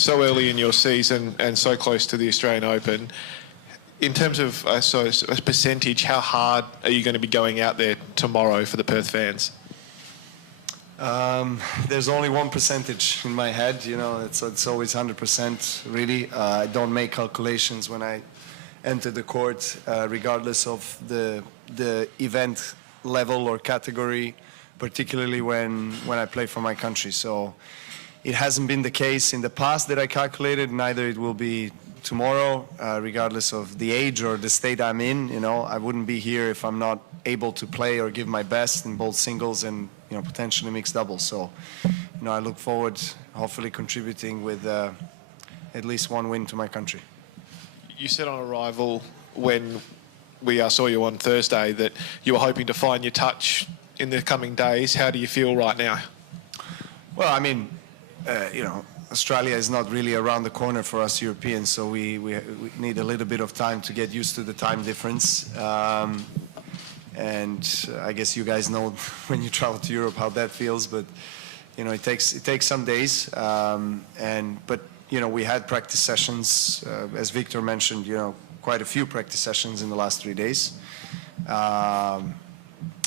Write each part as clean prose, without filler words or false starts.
so early in your season and so close to the Australian Open. In terms of a percentage, how hard are you going to be going out there tomorrow for the Perth fans? There's only one percentage in my head, you know, it's always 100%, really. I don't make calculations when I enter the court, regardless of the event level or category, particularly when I play for my country. So it hasn't been the case in the past that I calculated, neither it will be tomorrow, regardless of the age or the state I'm in. You know, I wouldn't be here if I'm not able to play or give my best in both singles and, you know, potentially mixed doubles. So, you know, I look forward, hopefully contributing with at least one win to my country. You said on arrival when we saw you on Thursday that you were hoping to find your touch in the coming days. How do you feel right now? Well, I mean, you know, Australia is not really around the corner for us Europeans, so we need a little bit of time to get used to the time difference. And I guess you guys know when you travel to Europe how that feels, but you know, it takes some days. But you know, we had practice sessions, as Victor mentioned, you know, quite a few practice sessions in the last 3 days.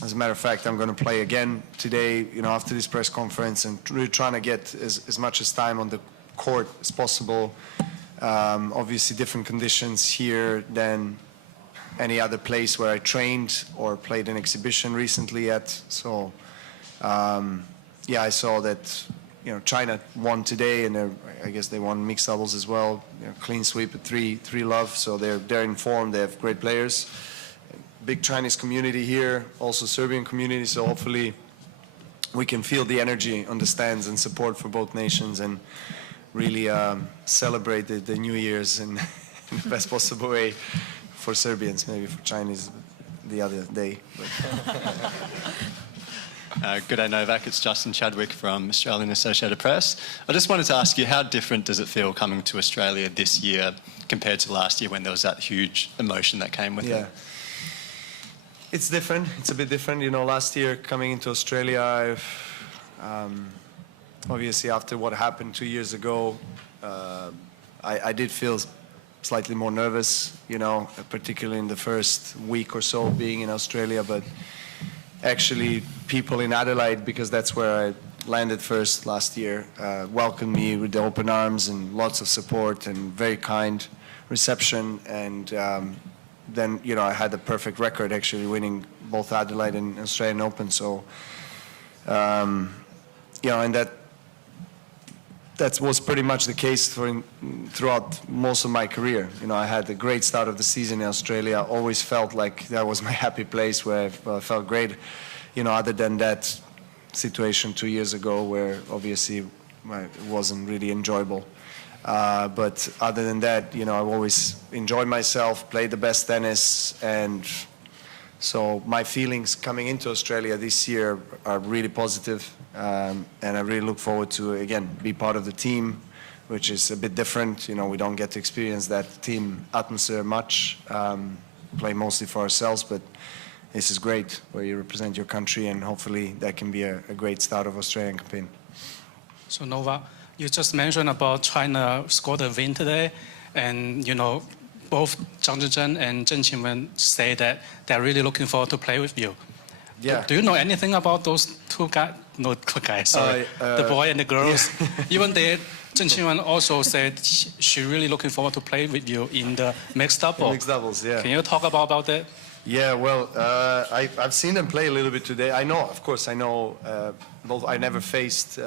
As a matter of fact, I'm going to play again today, you know, after this press conference, and really trying to get as much as time on the court as possible. Obviously, different conditions here than any other place where I trained or played an exhibition recently at. So, yeah, I saw that, you know, China won today, and I guess they won mixed doubles as well. You know, clean sweep at 3-love, so they're in form. They have great players. Big Chinese community here, also Serbian community. So hopefully we can feel the energy on the stands and support for both nations, and really celebrate the New Year's in the best possible way for Serbians, maybe for Chinese the other day. Good day, Novak. It's Justin Chadwick from Australian Associated Press. I just wanted to ask you, how different does it feel coming to Australia this year compared to last year when there was that huge emotion that came with it? It's different. It's a bit different. You know, last year coming into Australia, obviously after what happened 2 years ago, I did feel slightly more nervous, you know, particularly in the first week or so being in Australia. But actually people in Adelaide, because that's where I landed first last year, welcomed me with the open arms and lots of support and very kind reception. And then, you know, I had a perfect record actually winning both Adelaide and Australian Open. So, you know, and that was pretty much the case throughout most of my career. You know, I had a great start of the season in Australia. Always felt like that was my happy place where I felt great. You know, other than that situation 2 years ago where obviously it wasn't really enjoyable. But other than that, you know, I've always enjoyed myself, played the best tennis, and so my feelings coming into Australia this year are really positive, and I really look forward to, again, be part of the team, which is a bit different. You know, we don't get to experience that team atmosphere much, play mostly for ourselves, but this is great where you represent your country, and hopefully that can be a great start of Australian campaign. So Nova, you just mentioned about China scored a win today, and you know, both Zhang Zhizhen and Zheng Qinwen say that they're really looking forward to play with you. Yeah. Do you know anything about those two guys? No, two guys, sorry. The boy and the girls. Yeah. Even Zheng Qinwen also said she's really looking forward to play with you in the mixed double. Mixed doubles, yeah. Can you talk about that? Yeah, well, I've seen them play a little bit today. I know, of course, I know both. I never faced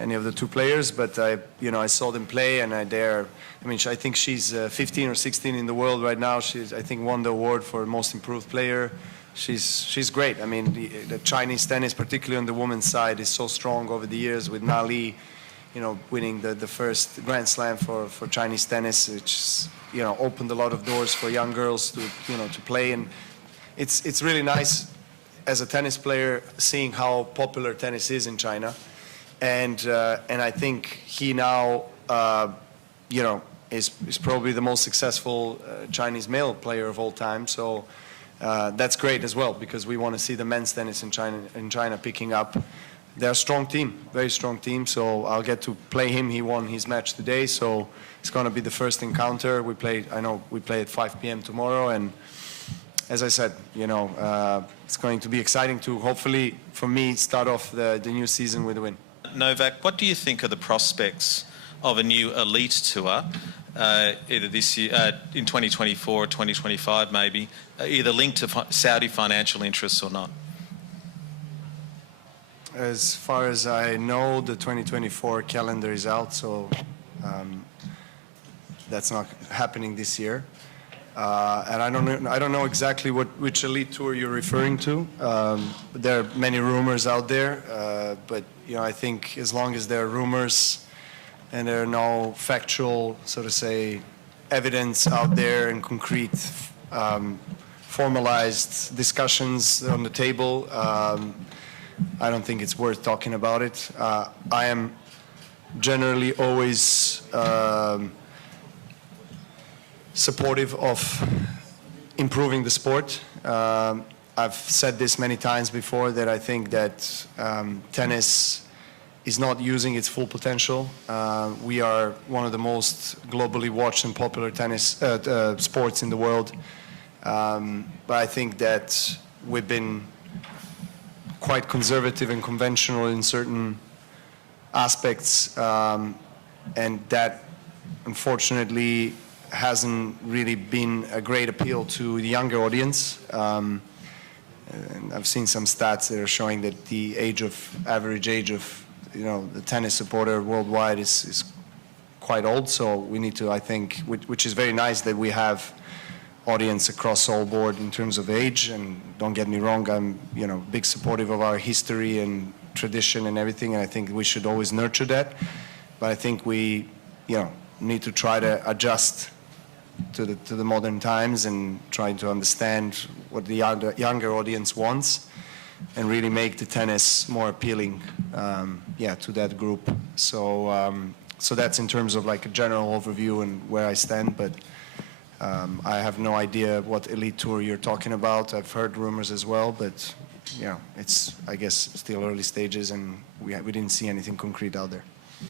any of the two players, but you know, I saw them play, and I mean, I think she's 15 or 16 in the world right now. She's, I think, won the award for most improved player. She's great. I mean, the Chinese tennis, particularly on the women's side, is so strong over the years with Na Li, you know, winning the first Grand Slam for Chinese tennis, which, you know, opened a lot of doors for young girls to, you know, to play. And it's really nice as a tennis player seeing how popular tennis is in China. And I think he now, you know, is probably the most successful Chinese male player of all time. So that's great as well, because we want to see the men's tennis in China picking up. they're a strong team, very strong team. So I'll get to play him. He won his match today, so it's going to be the first encounter. I know we play at 5 p.m. tomorrow, and as I said, it's going to be exciting to hopefully, for me, start off the new season with a win. Novak, what do you think are the prospects of a new elite tour, either this year, in 2024 or 2025 maybe, either linked to Saudi financial interests or not? As far as I know, the 2024 calendar is out, so that's not happening this year. And I don't know exactly which elite tour you're referring to. There are many rumors out there, but I think as long as there are rumors and there are no factual, so to say, evidence out there and concrete, formalized discussions on the table, I don't think it's worth talking about it. I am generally always supportive of improving the sport. I've said this many times before that I think that tennis is not using its full potential. We are one of the most globally watched and popular tennis sports in the world. But I think that we've been quite conservative and conventional in certain aspects, and that unfortunately hasn't really been a great appeal to the younger audience. And I've seen some stats that are showing that the average age of the tennis supporter worldwide is quite old. So we need to, I think, which is very nice that we have audience across all board in terms of age. And don't get me wrong, I'm big supportive of our history and tradition and everything, and I think we should always nurture that. But I think we need to try to adjust to the modern times and try to understand what the younger audience wants and really make the tennis more appealing to that group. So that's in terms of like a general overview and where I stand, but I have no idea what elite tour you're talking about. I've heard rumors as well, but it's, I guess, still early stages, and we didn't see anything concrete out there.